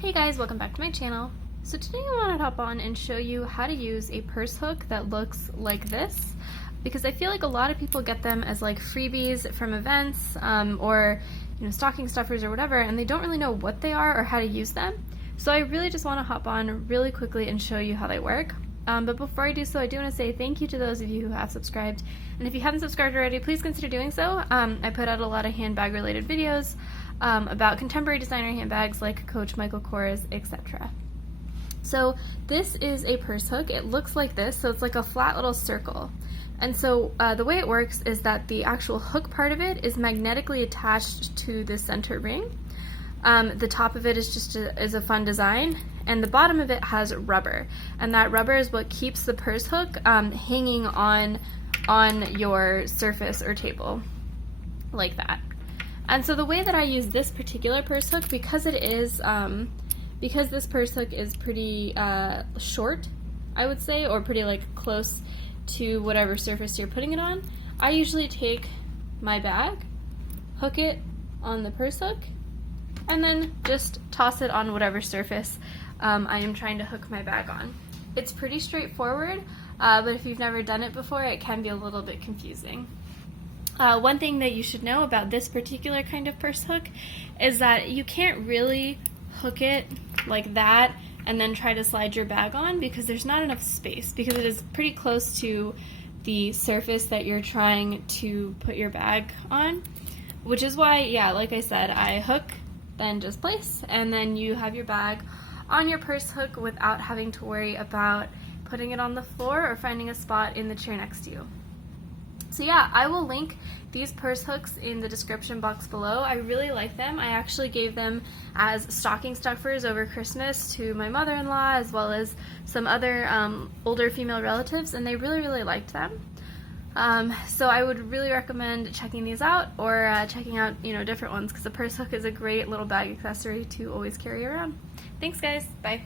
Hey guys, welcome back to my channel. So today I wanted to hop on and show you how to use a purse hook that looks like this, because I feel like a lot of people get them as like freebies from events or stocking stuffers or whatever, and they don't really know what they are or how to use them. So I really just want to hop on really quickly and show you how they work. But before I do so, I do want to say thank you to those of you who have subscribed, and if you haven't subscribed already, please consider doing so. I put out a lot of handbag related videos about contemporary designer handbags like Coach Michael Kors, etc. So this is a purse hook. It looks like this, so it's like a flat little circle. And so the way it works is that the actual hook part of it is magnetically attached to the center ring. The top of it is just a fun design, and the bottom of it has rubber, and that rubber is what keeps the purse hook hanging on your surface or table like that. And so the way that I use this particular purse hook, because this purse hook is pretty short, I would say, or pretty like close to whatever surface you're putting it on, I usually take my bag, hook it on the purse hook, and then just toss it on whatever surface I am trying to hook my bag on. It's pretty straightforward, but if you've never done it before, it can be a little bit confusing. One thing that you should know about this particular kind of purse hook is that you can't really hook it like that and then try to slide your bag on, because there's not enough space, because it is pretty close to the surface that you're trying to put your bag on, which is why, yeah, like I said, I hook, then just place, and then you have your bag on your purse hook without having to worry about putting it on the floor or finding a spot in the chair next to you. So yeah, I will link these purse hooks in the description box below. I really like them. I actually gave them as stocking stuffers over Christmas to my mother-in-law as well as some other older female relatives, and they really liked them. So I would really recommend checking these out, or checking out different ones, because the purse hook is a great little bag accessory to always carry around. Thanks guys, bye.